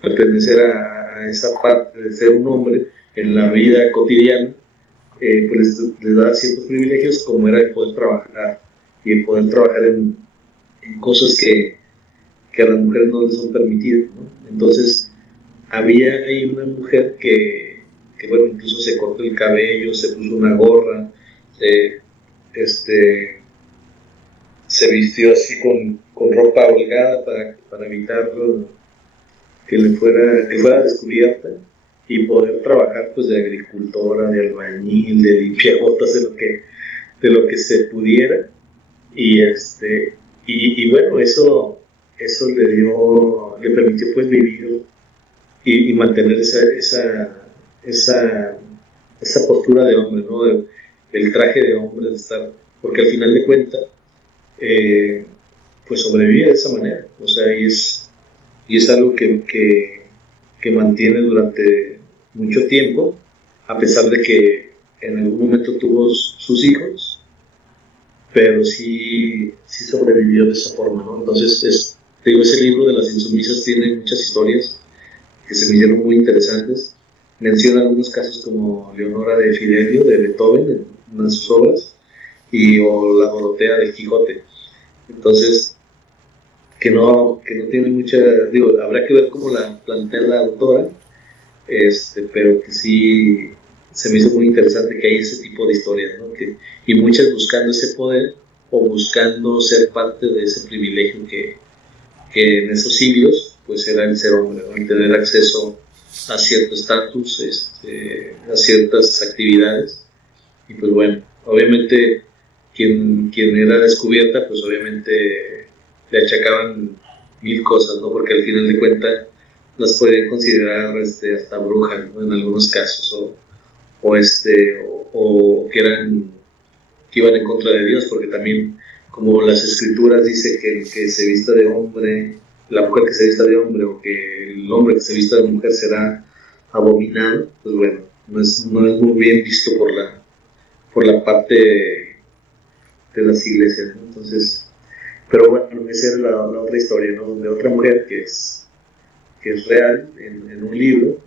pertenecer a esa parte de ser un hombre en la vida cotidiana, pues les da ciertos privilegios, como era el poder trabajar y el poder trabajar en cosas que a las mujeres no les son permitidas, ¿no? Entonces había ahí una mujer que bueno, incluso se cortó el cabello, se puso una gorra, se vistió así con ropa holgada para evitar que fuera descubierta, y poder trabajar pues de agricultora, de albañil, de limpiabotas, de lo que se pudiera. Y bueno, eso le permitió pues vivir y mantener esa postura de hombre, ¿no? El traje de hombre, de estar, porque al final de cuentas pues sobrevive de esa manera, o sea, y es algo que mantiene durante mucho tiempo, a pesar de que en algún momento tuvo sus hijos, pero sí sobrevivió de esa forma, ¿no? Entonces, te digo, ese libro de Las Insumisas tiene muchas historias que se me hicieron muy interesantes. Menciona algunos casos como Leonora de Fidelio, de Beethoven, en una de sus obras, o la Dorotea del Quijote. Entonces, que no tiene mucha, digo, habrá que ver cómo la plantea la autora, pero que sí se me hizo muy interesante que hay ese tipo de historias, ¿no? Y muchas buscando ese poder o buscando ser parte de ese privilegio que en esos siglos pues era el ser hombre, ¿no? El tener acceso a cierto estatus, a ciertas actividades. Y pues bueno, obviamente quien era descubierta, pues obviamente le achacaban mil cosas, ¿no? Porque al final de cuentas las podrían considerar hasta brujas, ¿no? En algunos casos, o que iban en contra de Dios, porque también, como las escrituras dice que el que se vista de hombre, la mujer que se vista de hombre, o que el hombre que se vista de mujer será abominado, pues bueno, no es muy bien visto por la parte de las iglesias, ¿no? Entonces, pero bueno, esa es la otra historia, ¿no? De otra mujer que es real en un libro.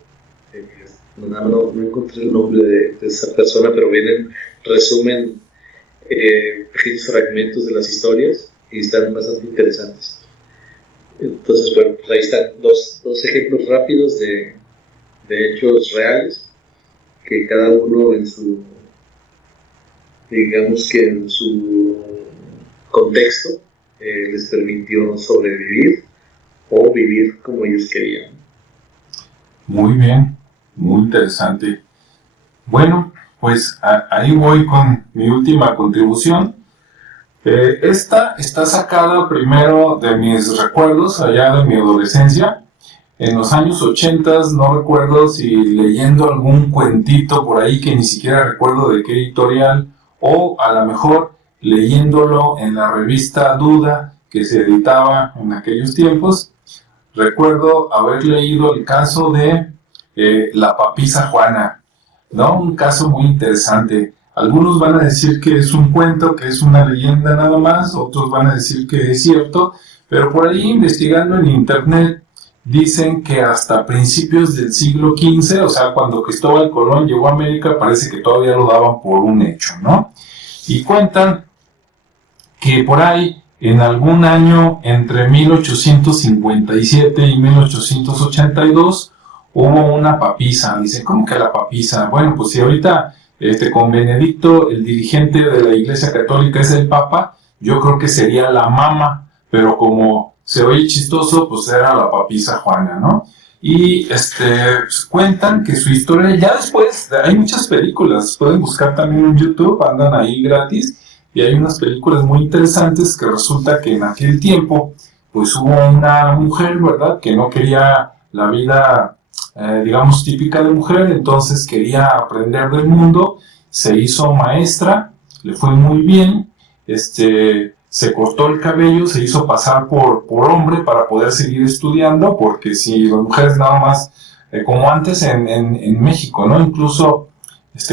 No encontré el nombre de esa persona, pero vienen, resumen pequeños fragmentos de las historias y están bastante interesantes. Entonces, bueno, pues ahí están dos ejemplos rápidos de hechos reales, que cada uno en su contexto les permitió sobrevivir o vivir como ellos querían. Muy bien, muy interesante. Bueno, pues ahí voy con mi última contribución. Esta está sacada primero de mis recuerdos allá de mi adolescencia. En los años 80, no recuerdo si leyendo algún cuentito por ahí que ni siquiera recuerdo de qué editorial, o a lo mejor leyéndolo en la revista Duda que se editaba en aquellos tiempos. Recuerdo haber leído el caso de la papisa Juana, ¿no? Un caso muy interesante. Algunos van a decir que es un cuento, que es una leyenda nada más, otros van a decir que es cierto, pero por ahí investigando en internet dicen que hasta principios del siglo XV, o sea, cuando Cristóbal Colón llegó a América, parece que todavía lo daban por un hecho, ¿no? Y cuentan que por ahí, en algún año entre 1857 y 1882, hubo una papisa. Dicen, ¿cómo que la papisa? Bueno, pues si ahorita con Benedicto, el dirigente de la Iglesia Católica, es el Papa, yo creo que sería la mama, pero como se oye chistoso, pues era la papisa Juana, ¿no? Y cuentan que su historia, ya después, hay muchas películas, pueden buscar también en YouTube, andan ahí gratis, y hay unas películas muy interesantes que resulta que en aquel tiempo pues hubo una mujer, ¿verdad?, que no quería la vida, digamos, típica de mujer, entonces quería aprender del mundo, se hizo maestra, le fue muy bien, se cortó el cabello, se hizo pasar por hombre para poder seguir estudiando, porque si las mujeres nada más, como antes en México, ¿no? Incluso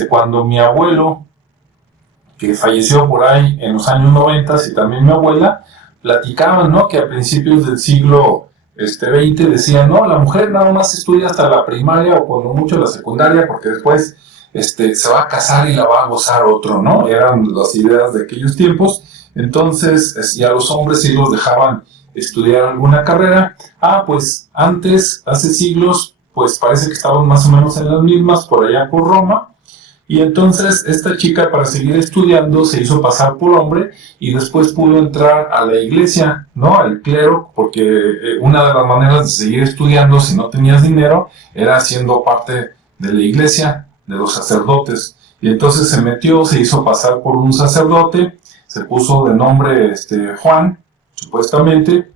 cuando mi abuelo, que falleció por ahí en los años 90, y también mi abuela, platicaban, ¿no?, que a principios del siglo XX decían, no, la mujer nada más estudia hasta la primaria o cuando mucho la secundaria, porque después se va a casar y la va a gozar otro, ¿no? Eran las ideas de aquellos tiempos. Entonces, ya los hombres sí los dejaban estudiar alguna carrera. Pues antes, hace siglos, pues parece que estaban más o menos en las mismas, por allá por Roma. Y entonces esta chica, para seguir estudiando, se hizo pasar por hombre y después pudo entrar a la iglesia, ¿no?, al clero, porque una de las maneras de seguir estudiando si no tenías dinero era siendo parte de la iglesia, de los sacerdotes. Y entonces se metió, se hizo pasar por un sacerdote, se puso de nombre Juan, supuestamente.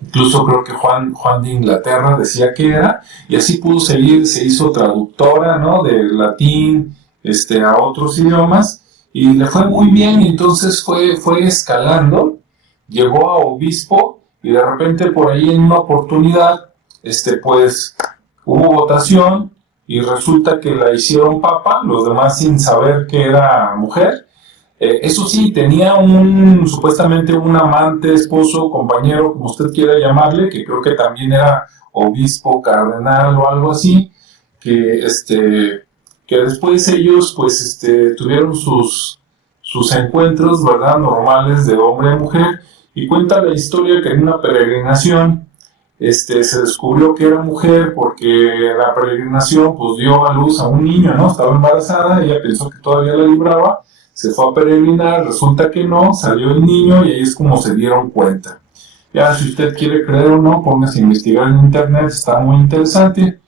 Incluso creo que Juan de Inglaterra decía que era, y así pudo seguir, se hizo traductora, ¿no?, del latín a otros idiomas, y le fue muy bien, y entonces fue escalando, llegó a obispo, y de repente por ahí en una oportunidad, pues hubo votación, y resulta que la hicieron papa, los demás sin saber que era mujer. Eso sí, tenía supuestamente un amante, esposo, compañero, como usted quiera llamarle, que creo que también era obispo, cardenal o algo así, que después ellos pues tuvieron sus encuentros, ¿verdad?, normales de hombre y mujer, y cuenta la historia que en una peregrinación se descubrió que era mujer porque la peregrinación pues dio a luz a un niño, ¿no? Estaba embarazada, ella pensó que todavía la libraba, se fue a peregrinar, resulta que no, salió el niño y ahí es como se dieron cuenta. Ya, si usted quiere creer o no, póngase a investigar en internet, está muy interesante.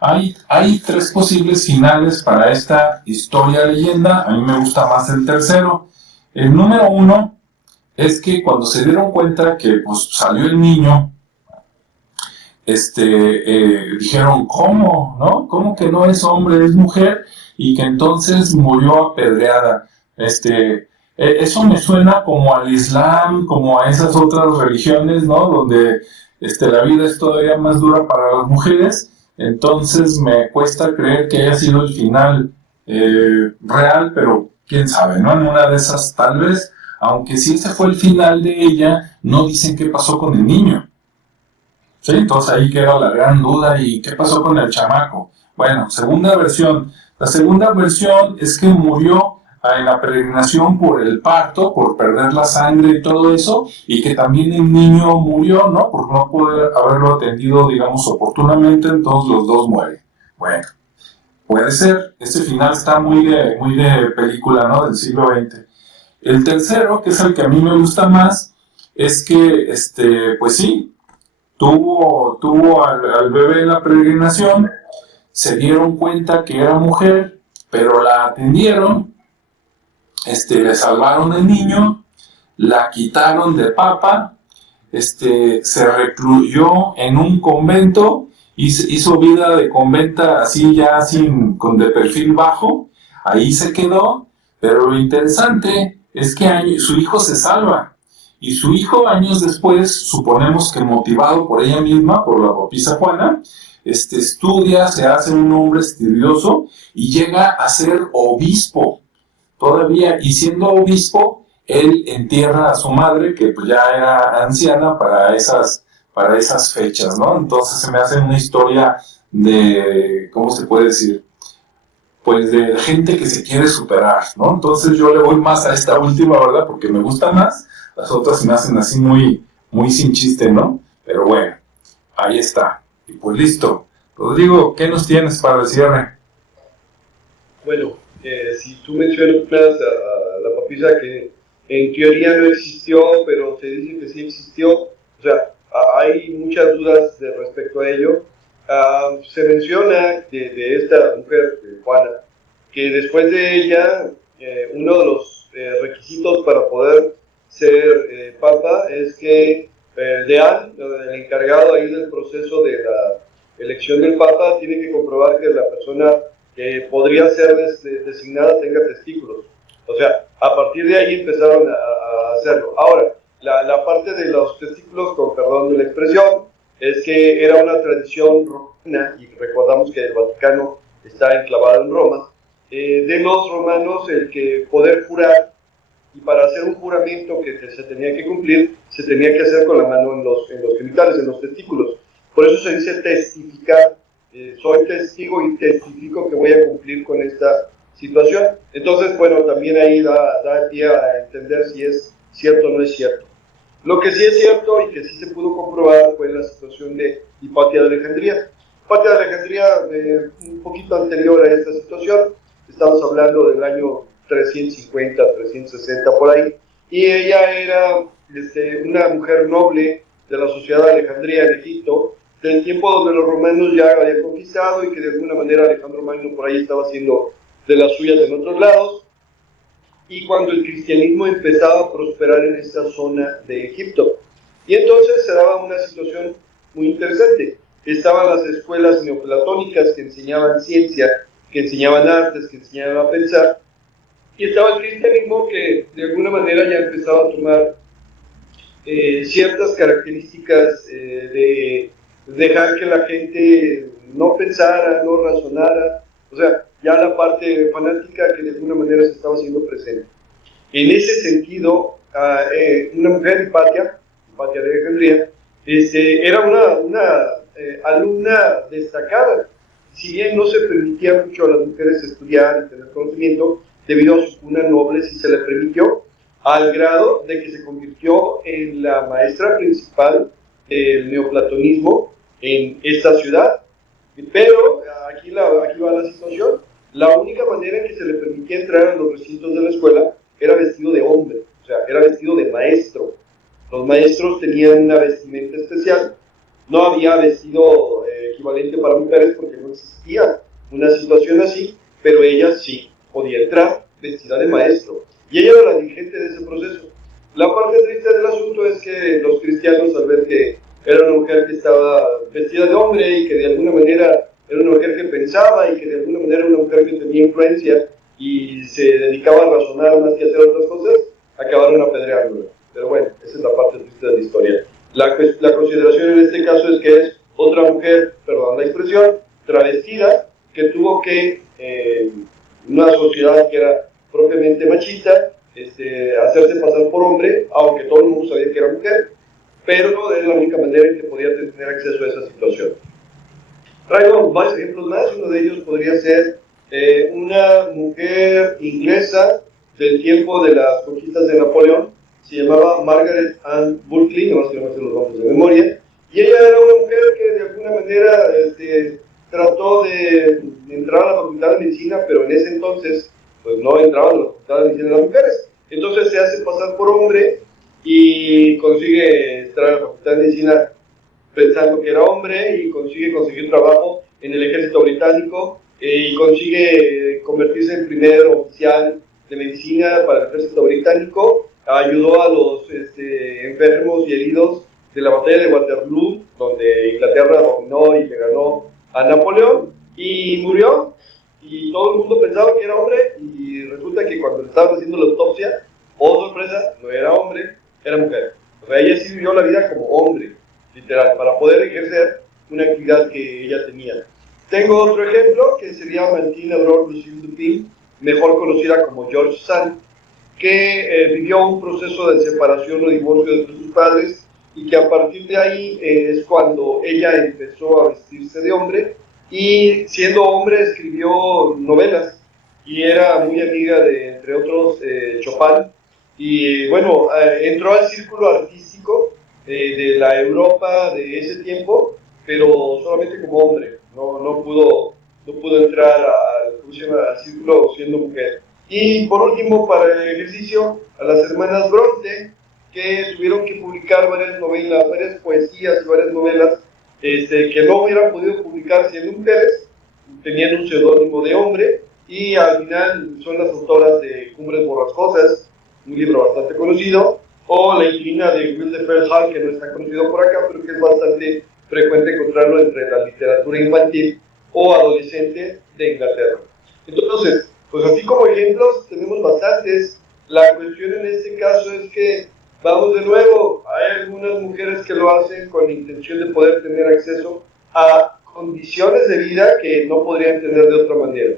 Hay 3 posibles finales para esta historia leyenda, a mí me gusta más el tercero. El número 1 es que cuando se dieron cuenta que pues salió el niño, dijeron, ¿cómo? ¿No? ¿Cómo que no es hombre, es mujer? Y que entonces murió apedreada. Eso me suena como al Islam, como a esas otras religiones, ¿no?, donde la vida es todavía más dura para las mujeres. Entonces me cuesta creer que haya sido el final real, pero quién sabe, ¿no? En una de esas tal vez, aunque si ese fue el final de ella, no dicen qué pasó con el niño. ¿Sí? Entonces ahí queda la gran duda, ¿y qué pasó con el chamaco? Bueno, segunda versión. La segunda versión es que murió en la peregrinación por el parto, por perder la sangre y todo eso, y que también el niño murió, ¿no?, por no poder haberlo atendido, digamos, oportunamente, entonces los dos mueren. Bueno, puede ser, este final está muy de película, ¿no?, del siglo XX. El tercero, que es el que a mí me gusta más, es que, pues sí, tuvo al bebé en la peregrinación, se dieron cuenta que era mujer, pero la atendieron, le salvaron el niño, la quitaron de papa, se recluyó en un convento, hizo vida de conventa así ya de perfil bajo, ahí se quedó, pero lo interesante es que su hijo se salva. Y su hijo, años después, suponemos que motivado por ella misma, por la papisa Juana, estudia, se hace un hombre estudioso y llega a ser obispo todavía. Y siendo obispo, él entierra a su madre, que pues ya era anciana para esas fechas, ¿no? Entonces se me hace una historia de, ¿cómo se puede decir?, pues de gente que se quiere superar, ¿no? Entonces yo le voy más a esta última, ¿verdad?, porque me gusta más. Las otras se me hacen así muy sin chiste, ¿no? Pero bueno, ahí está. Y pues listo. Rodrigo, ¿qué nos tienes para el cierre? Bueno, si tú mencionas a la papisa que en teoría no existió, pero se dice que sí existió, o sea, hay muchas dudas respecto a ello. Se menciona de esta mujer, de Juana, que después de ella, uno de los requisitos para poder ser papa es que el deán, el encargado ahí del proceso de la elección del papa, tiene que comprobar que la persona que podría ser designada tenga testículos. O sea, a partir de ahí empezaron a hacerlo. Ahora, la parte de los testículos, con perdón de la expresión, es que era una tradición romana, y recordamos que el Vaticano está enclavado en Roma, de los romanos el que poder jurar, y para hacer un juramento que se tenía que cumplir, se tenía que hacer con la mano en los genitales, en los testículos. Por eso se dice testificar. Soy testigo y testifico que voy a cumplir con esta situación. Entonces, bueno, también ahí da pie a entender si es cierto o no es cierto. Lo que sí es cierto y que sí se pudo comprobar fue la situación de Hipatia de Alejandría. Hipatia de Alejandría, un poquito anterior a esta situación, estamos hablando del año 350, 360 por ahí, y ella era una mujer noble de la sociedad de Alejandría en Egipto, del tiempo donde los romanos ya habían conquistado y que de alguna manera Alejandro Magno por ahí estaba haciendo de las suyas en otros lados, y cuando el cristianismo empezaba a prosperar en esta zona de Egipto. Y entonces se daba una situación muy interesante. Estaban las escuelas neoplatónicas que enseñaban ciencia, que enseñaban artes, que enseñaban a pensar, y estaba el cristianismo que de alguna manera ya empezaba a tomar ciertas características de dejar que la gente no pensara, no razonara, o sea, ya la parte fanática que de alguna manera se estaba haciendo presente. En ese sentido, una mujer, Hipatia de Alejandría, era una alumna destacada. Si bien no se permitía mucho a las mujeres estudiar y tener conocimiento, debido a su cuna noble sí se le permitió, al grado de que se convirtió en la maestra principal del neoplatonismo en esta ciudad. Pero aquí va la situación. La única manera en que se le permitía entrar a los recintos de la escuela era vestido de hombre, o sea, era vestido de maestro. Los maestros tenían una vestimenta especial. No había vestido equivalente para mujeres porque no existía una situación así, pero ella sí podía entrar vestida de maestro. Y ella era la dirigente de ese proceso. La parte triste del asunto es que los cristianos, al ver que era una mujer que estaba vestida de hombre y que de alguna manera era una mujer que pensaba y que de alguna manera era una mujer que tenía influencia y se dedicaba a razonar más que a hacer otras cosas, acabaron apedreándola. Pero bueno, esa es la parte triste de la historia. La consideración en este caso es que es otra mujer, perdón la expresión, travestida, que tuvo que, una sociedad que era propiamente machista, hacerse pasar por hombre, aunque todo el mundo sabía que era mujer, pero no era la única manera en que podía tener acceso a esa situación. Traigo varios ejemplos más. Uno de ellos podría ser una mujer inglesa del tiempo de las conquistas de Napoleón. Se llamaba Margaret Ann Bulkley, no más que no me sé los nombres de memoria, y ella era una mujer que de alguna manera trató de entrar a la facultad de medicina, pero en ese entonces pues no entraban a la facultad de medicina las mujeres. Entonces se hace pasar por hombre y consigue entrar a la facultad de medicina pensando que era hombre, y consigue conseguir trabajo en el ejército británico, y consigue convertirse en primer oficial de medicina para el ejército británico. Ayudó a los enfermos y heridos de la batalla de Waterloo, donde Inglaterra dominó y le ganó a Napoleón, y murió, y todo el mundo pensaba que era hombre, y resulta que cuando le estaban haciendo la autopsia, oh sorpresa, no era hombre, era mujer. O sea, ella sí vivió la vida como hombre, literal, para poder ejercer una actividad que ella tenía. Tengo otro ejemplo, que sería Martine Aurore-Lucille Dupin, mejor conocida como George Sand, que vivió un proceso de separación o divorcio de sus padres, y que a partir de ahí es cuando ella empezó a vestirse de hombre, y siendo hombre escribió novelas, y era muy amiga de, entre otros, Chopin, y bueno, entró al círculo artístico de la Europa de ese tiempo, pero solamente como hombre, no pudo entrar al círculo siendo mujer. Y por último, para el ejercicio, a las hermanas Bronte, que tuvieron que publicar varias novelas, varias poesías y varias novelas que no hubieran podido publicar siendo mujeres, tenían un seudónimo de hombre, y al final son las autoras de Cumbres Borrascosas, un libro bastante conocido, o La Inquilina de Will de Hall, que no es tan conocido por acá, pero que es bastante frecuente encontrarlo entre la literatura infantil o adolescente de Inglaterra. Entonces, pues así como ejemplos tenemos bastantes. La cuestión en este caso es que, vamos de nuevo, hay algunas mujeres que lo hacen con la intención de poder tener acceso a condiciones de vida que no podrían tener de otra manera,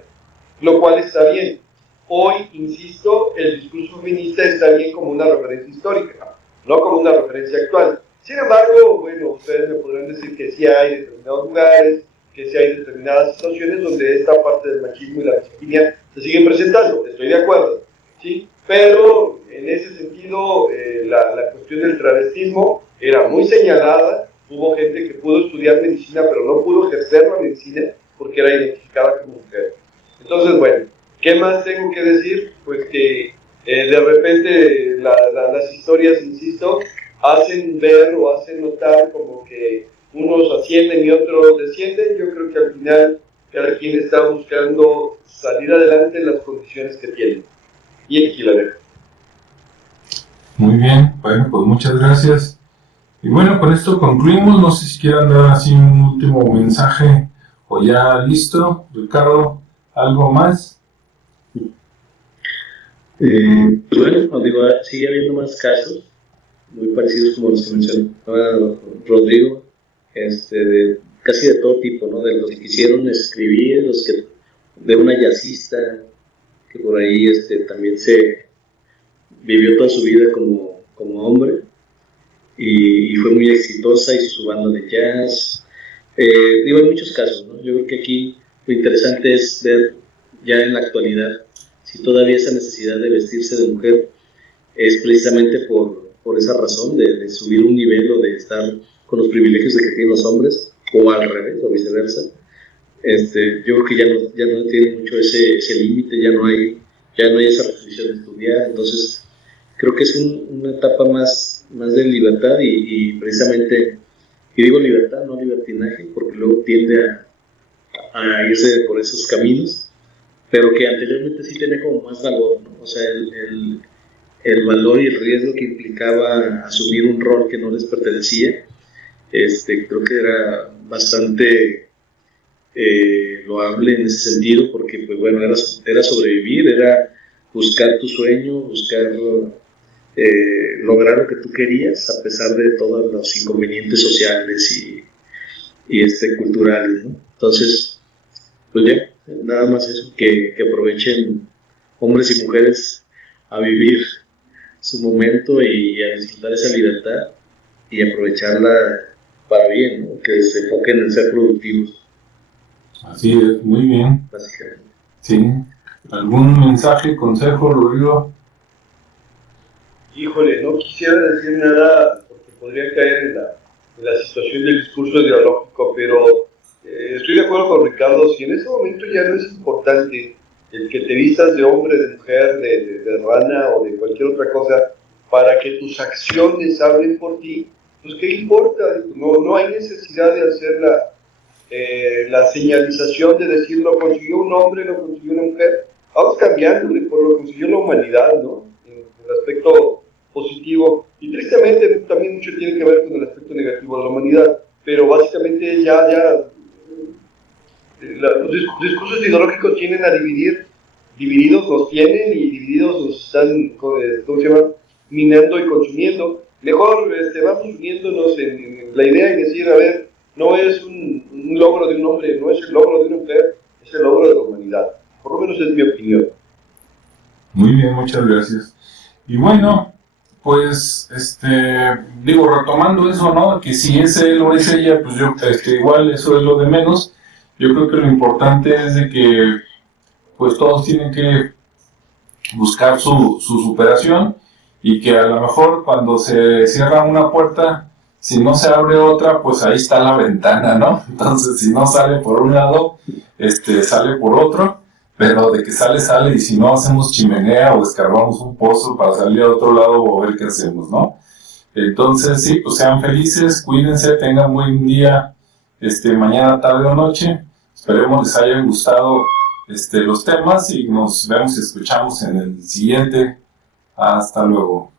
lo cual está bien. Hoy, insisto, el discurso feminista está bien como una referencia histórica, no como una referencia actual. Sin embargo, bueno, ustedes me podrán decir que sí hay determinados lugares, que sí hay determinadas situaciones donde esta parte del machismo y la misoginia se siguen presentando. Estoy de acuerdo, ¿sí? Pero en ese sentido, la cuestión del travestismo era muy señalada. Hubo gente que pudo estudiar medicina, pero no pudo ejercer la medicina porque era identificada como mujer. Entonces, bueno, ¿qué más tengo que decir? Pues que de repente las historias, insisto, hacen ver o hacen notar como que unos ascienden y otros descienden. Yo creo que al final cada quien está buscando salir adelante en las condiciones que tiene. Y aquí la dejo. Muy bien, bueno, pues muchas gracias. Y bueno, con esto concluimos. No sé si quieran dar así un último mensaje o ya listo. Ricardo, ¿algo más? Pues bueno, digo, sigue habiendo más casos muy parecidos como los que mencionaba Rodrigo, casi de todo tipo, ¿no? De los que quisieron escribir, los que de una jazzista que por ahí también se vivió toda su vida como hombre y fue muy exitosa, hizo su banda de jazz. Digo, hay muchos casos, ¿no? Yo creo que aquí lo interesante es ver ya en la actualidad si todavía esa necesidad de vestirse de mujer es precisamente por esa razón de subir un nivel o de estar con los privilegios de que tienen los hombres, o al revés, o viceversa. Yo creo que ya no tiene mucho ese límite, ya no hay esa restricción de estudiar. Entonces creo que es una etapa más de libertad y precisamente, y digo libertad, no libertinaje, porque luego tiende a irse por esos caminos, pero que anteriormente sí tenía como más valor, ¿no? O sea, el valor y el riesgo que implicaba asumir un rol que no les pertenecía, creo que era bastante loable en ese sentido, porque pues bueno, era sobrevivir, era buscar tu sueño, buscar lograr lo que tú querías a pesar de todos los inconvenientes sociales y culturales, ¿no? Entonces, pues ya, nada más eso, que aprovechen hombres y mujeres a vivir su momento y a disfrutar esa libertad y aprovecharla para bien, ¿no? Que se enfoquen en ser productivos. Así es, muy bien. Básicamente. Sí. ¿Algún mensaje, consejo, Rodrigo? Híjole, no quisiera decir nada porque podría caer en la situación del discurso ideológico, pero estoy de acuerdo con Ricardo. Si en ese momento ya no es importante el que te vistas de hombre, de mujer, de rana o de cualquier otra cosa para que tus acciones hablen por ti, pues qué importa. No hay necesidad de hacer la señalización de decir lo consiguió un hombre, lo consiguió una mujer. Vamos cambiándole por lo consiguió la humanidad, ¿no? En el aspecto positivo, y tristemente también mucho tiene que ver con el aspecto negativo de la humanidad, pero básicamente los discursos ideológicos tienden a divididos nos tienen y divididos nos están, ¿cómo se llama?, minando y consumiendo. Mejor vamos uniéndonos en la idea de decir, a ver, no es un logro de un hombre, no es el logro de una mujer, es el logro de la humanidad. Por lo menos es mi opinión. Muy bien, muchas gracias. Y bueno, pues, retomando eso, ¿no? Que si es él o es ella, pues yo, igual eso es lo de menos. Yo creo que lo importante es de que, pues todos tienen que buscar su superación y que a lo mejor cuando se cierra una puerta, si no se abre otra, pues ahí está la ventana, ¿no? Entonces, si no sale por un lado, sale por otro. Pero de que sale, y si no hacemos chimenea o escarbamos un pozo para salir a otro lado o ver qué hacemos, ¿no? Entonces, sí, pues sean felices, cuídense, tengan buen día, mañana, tarde o noche. Esperemos les haya gustado los temas y nos vemos y escuchamos en el siguiente. Hasta luego.